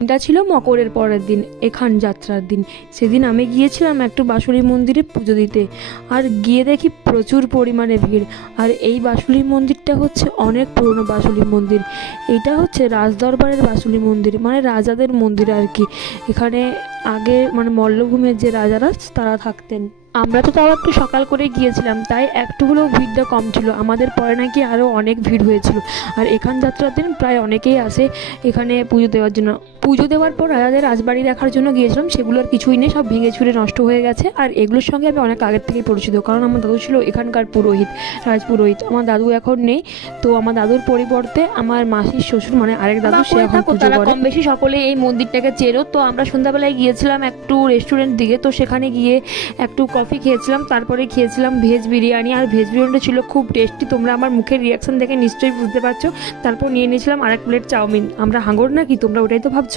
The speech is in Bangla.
এটা ছিল মকরের পরের দিন, এখান যাত্রার দিন। সেদিন আমি গিয়েছিলাম একটু বাসুলি মন্দিরে পুজো দিতে, আর গিয়ে দেখি প্রচুর পরিমাণে ভিড়। আর এই বাসুলি মন্দিরটা হচ্ছে অনেক পুরনো বাসুলি মন্দির। এটা হচ্ছে রাজদরবারের বাসুলি মন্দির, মানে রাজাদের মন্দির আর কি। এখানে আগে মানে মল্লভূমের যে রাজারা তারা থাকতেন। আমরা তো তাও একটু সকাল করে গিয়েছিলাম, তাই একটু হলেও ভিড়টা কম ছিল। আমাদের পরে নাকি আরও অনেক ভিড় হয়েছিল। আর এখান যাত্রার দিন প্রায় অনেকেই আসে এখানে পুজো দেওয়ার জন্য। পুজো দেওয়ার পর রাজাদের রাজবাড়ি দেখার জন্য গিয়েছিলাম, সেগুলো আর কিছুই নেই, সব ভেঙে ছুঁড়ে নষ্ট হয়ে গেছে। আর এগুলোর সঙ্গে আমি অনেক আগের থেকেই পরিচিত, কারণ আমার দাদু ছিল এখানকার পুরোহিত, রাজপুরোহিত। আমার দাদু এখন নেই, তো আমার দাদুর পরিবর্তে আমার মাসির শ্বশুর মানে আরেক দাদু সে এখন পুজো করে। কম বেশি সকলে এই মন্দিরটাকে চেনো। তো আমরা সন্ধ্যাবেলায় গিয়েছিলাম একটু রেস্টুরেন্ট দিকে, তো সেখানে গিয়ে একটু কফি খেয়েছিলাম, তারপরে খেয়েছিলাম ভেজ বিরিয়ানি। আর ভেজ বিরিয়ানিটা ছিল খুব টেস্টি, তোমরা আমার মুখের রিয়াকশন দেখে নিশ্চয়ই বুঝতে পারছো। তারপর নিয়ে নিয়েছিলাম আরেক প্লেট চাউমিন। আমরা হাঙ্গর নাকি, তোমরা ওটাই তো ভাবছো।